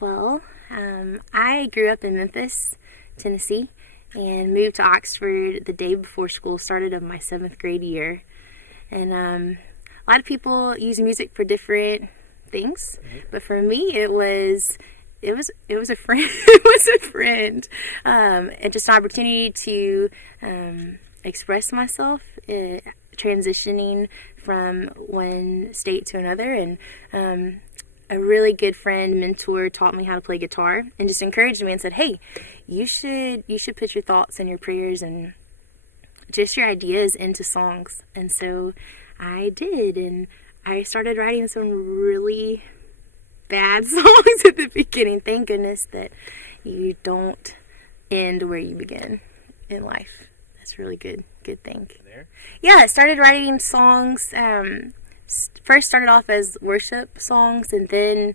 Well, I grew up in Memphis, Tennessee, and moved to Oxford the day before school started of my 7th grade year. And a lot of people use music for different things, but for me, it was a friend. It was a friend, and just an opportunity to express myself, transitioning from one state to another, and a really good friend, mentor, taught me how to play guitar and just encouraged me and said, "Hey, you should put your thoughts and your prayers and just your ideas into songs." And so I did, and I started writing some really bad songs at the beginning. Thank goodness that you don't end where you begin in life. That's a really good thing. Yeah, I started writing songs. First started off as worship songs, and then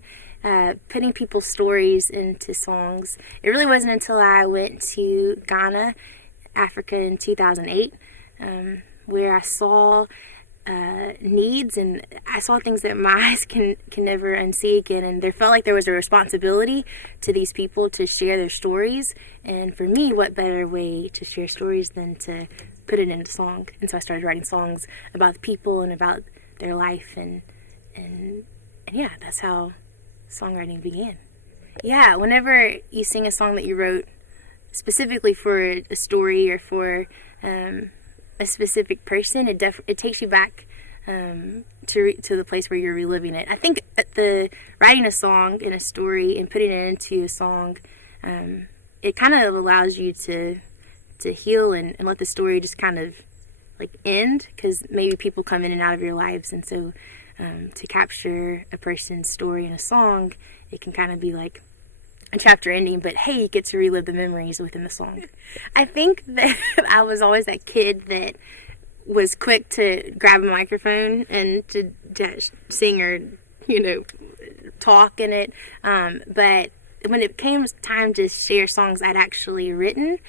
putting people's stories into songs. It really wasn't until I went to Ghana, Africa in 2008, where I saw needs, and I saw things that my eyes can never unsee again, and there felt like there was a responsibility to these people to share their stories. And for me, what better way to share stories than to put it into song? And so I started writing songs about the people and about their life, and yeah, that's how songwriting began. Yeah, whenever you sing a song that you wrote specifically for a story or for a specific person, it takes you back to the place where you're reliving it. I think the writing a song and a story and putting it into a song, it kind of allows you to heal and let the story just kind of like end, because maybe people come in and out of your lives, and so to capture a person's story in a song, it can kind of be like a chapter ending, but hey, you get to relive the memories within the song. I think that I was always that kid that was quick to grab a microphone and to sing or talk in it, but when it came time to share songs I'd actually written,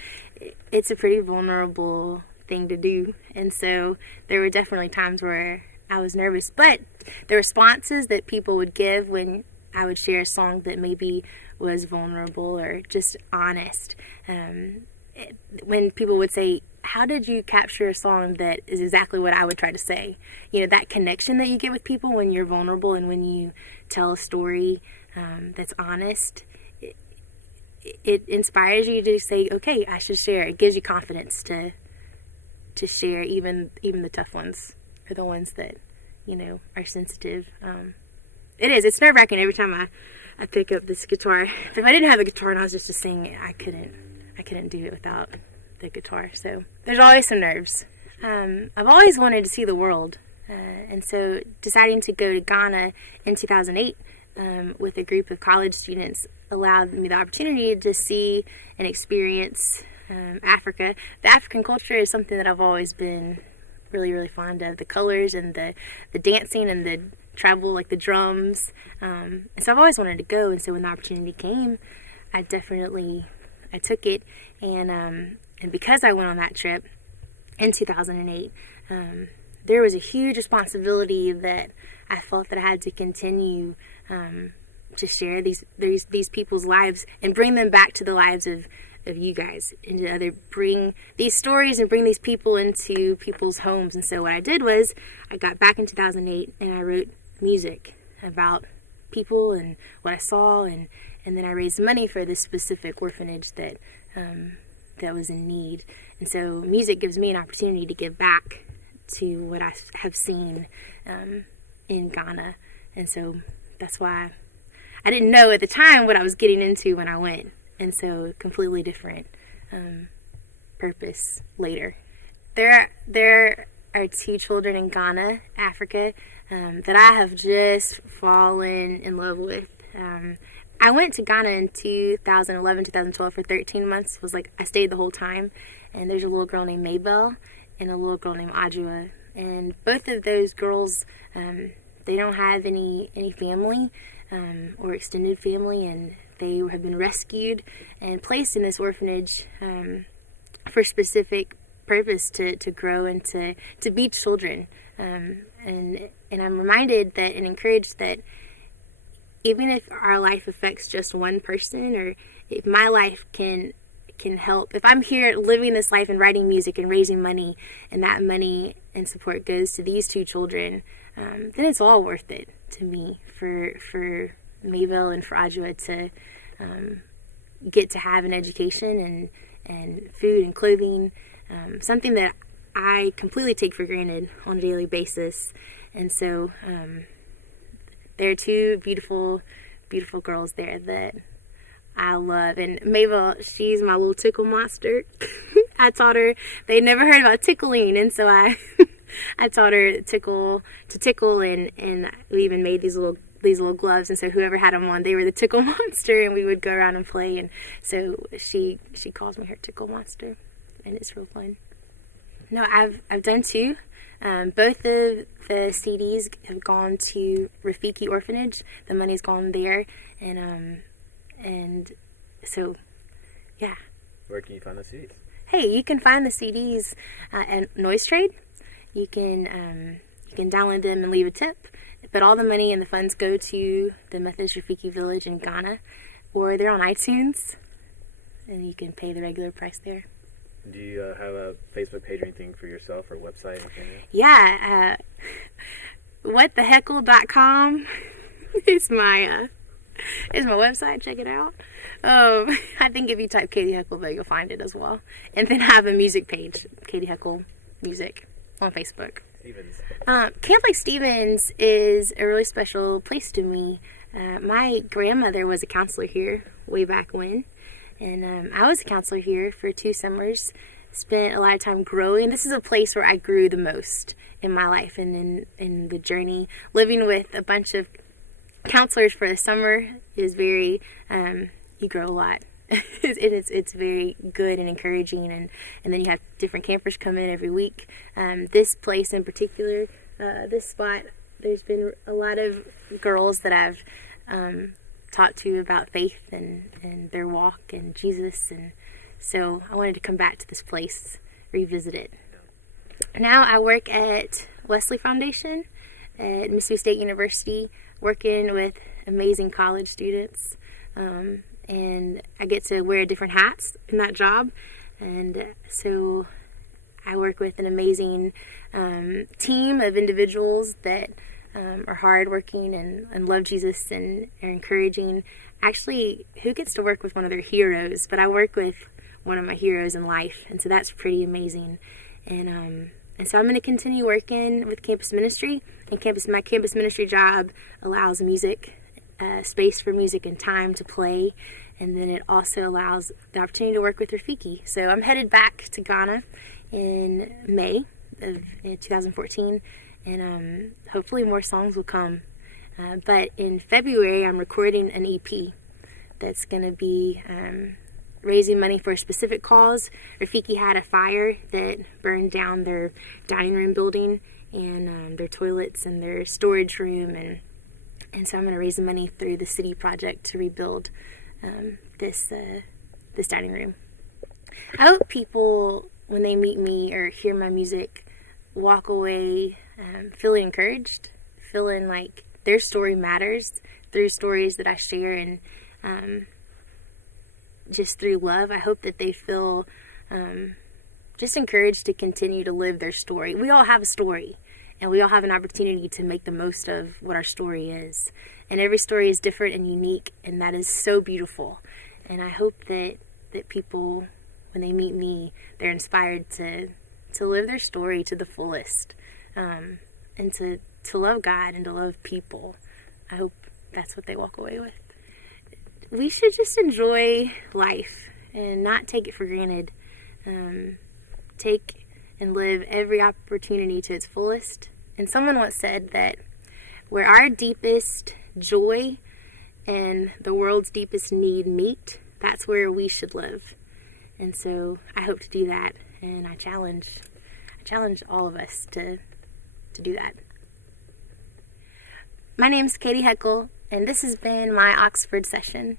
it's a pretty vulnerable thing to do, and so there were definitely times where I was nervous, but the responses that people would give when I would share a song that maybe was vulnerable or just honest, when people would say, "How did you capture a song that is exactly what I would try to say?" That connection that you get with people when you're vulnerable and when you tell a story that's honest, it inspires you to say, "Okay, I should share." It gives you confidence to share even the tough ones, or the ones that are sensitive. It's nerve-wracking every time I pick up this guitar. If I didn't have a guitar and I was just to sing, I couldn't do it without the guitar. So there's always some nerves. I've always wanted to see the world, and so deciding to go to Ghana in 2008 with a group of college students allowed me the opportunity to see and experience Africa. The African culture is something that I've always been really, really fond of. The colors and the dancing and the tribal, like the drums. And so I've always wanted to go, and so when the opportunity came, I took it, and because I went on that trip in 2008, there was a huge responsibility that I felt that I had to continue to share these people's lives and bring them back to the lives of you guys, and to bring these stories and bring these people into people's homes. And so what I did was I got back in 2008 and I wrote music about people and what I saw, and then I raised money for this specific orphanage that was in need. And so music gives me an opportunity to give back to what I have seen in Ghana. And so that's why I didn't know at the time what I was getting into when I went. And so completely different purpose later. There are 2 children in Ghana, Africa, that I have just fallen in love with. I went to Ghana in 2011, 2012 for 13 months. I stayed the whole time. And there's a little girl named Maybelle and a little girl named Adjua. And both of those girls, they don't have any family or extended family, and they have been rescued and placed in this orphanage for a specific purpose to grow and to be children. And I'm reminded that and encouraged that even if our life affects just one person, or if my life can help, if I'm here living this life and writing music and raising money, and that money and support goes to these two children, then it's all worth it to me, for Mayville and for Adjoa to get to have an education and food and clothing, something that I completely take for granted on a daily basis. And so there are two beautiful, beautiful girls there that I love. And Mayville, she's my little tickle monster. I taught her, they never heard about tickling, and so I taught her to tickle, and we even made these little gloves, and so whoever had them on, they were the tickle monster, and we would go around and play. And so she calls me her tickle monster, and it's real fun. No, I've done two. Both of the CDs have gone to Rafiki Orphanage. The money's gone there, and so yeah. Where can you find the CDs? Hey, you can find the CDs at Noise Trade. You can download them and leave a tip. But all the money and the funds go to the Methodist Rafiki Village in Ghana, or they're on iTunes, and you can pay the regular price there. Do you have a Facebook page or anything for yourself, or website? Yeah, whattheheckel.com is my website. Check it out. I think if you type Katie Heckel, though, you'll find it as well. And then I have a music page, Katie Heckel Music, on Facebook. Camp Lake Stevens is a really special place to me. My grandmother was a counselor here way back when, and I was a counselor here for 2 summers. Spent a lot of time growing. This is a place where I grew the most in my life and in the journey. Living with a bunch of counselors for the summer is very, you grow a lot. It's very good and encouraging, and then you have different campers come in every week. This place in particular, this spot, there's been a lot of girls that I've taught to about faith and their walk and Jesus, and so I wanted to come back to this place, revisit it. Now I work at Wesley Foundation at Mississippi State University, working with amazing college students. And I get to wear different hats in that job, and so I work with an amazing team of individuals that are hardworking and love Jesus and are encouraging. Actually, who gets to work with one of their heroes? But I work with one of my heroes in life, and so that's pretty amazing. And so I'm going to continue working with campus ministry, and my campus ministry job allows music. Space for music and time to play, and then it also allows the opportunity to work with Rafiki. So I'm headed back to Ghana in May of 2014, and hopefully more songs will come. But in February, I'm recording an EP that's going to be raising money for a specific cause. Rafiki had a fire that burned down their dining room building and their toilets and their storage room, and so I'm going to raise the money through the city project to rebuild this dining room. I hope people, when they meet me or hear my music, walk away feeling encouraged, feeling like their story matters through stories that I share, and just through love. I hope that they feel just encouraged to continue to live their story. We all have a story. And we all have an opportunity to make the most of what our story is. And every story is different and unique, and that is so beautiful. And I hope that people, when they meet me, they're inspired to live their story to the fullest, and to love God and to love people. I hope that's what they walk away with. We should just enjoy life and not take it for granted. Take and live every opportunity to its fullest. And someone once said that where our deepest joy and the world's deepest need meet, that's where we should live. And so I hope to do that, and I challenge all of us to do that. My name's Katie Heckel, and this has been my Oxford session.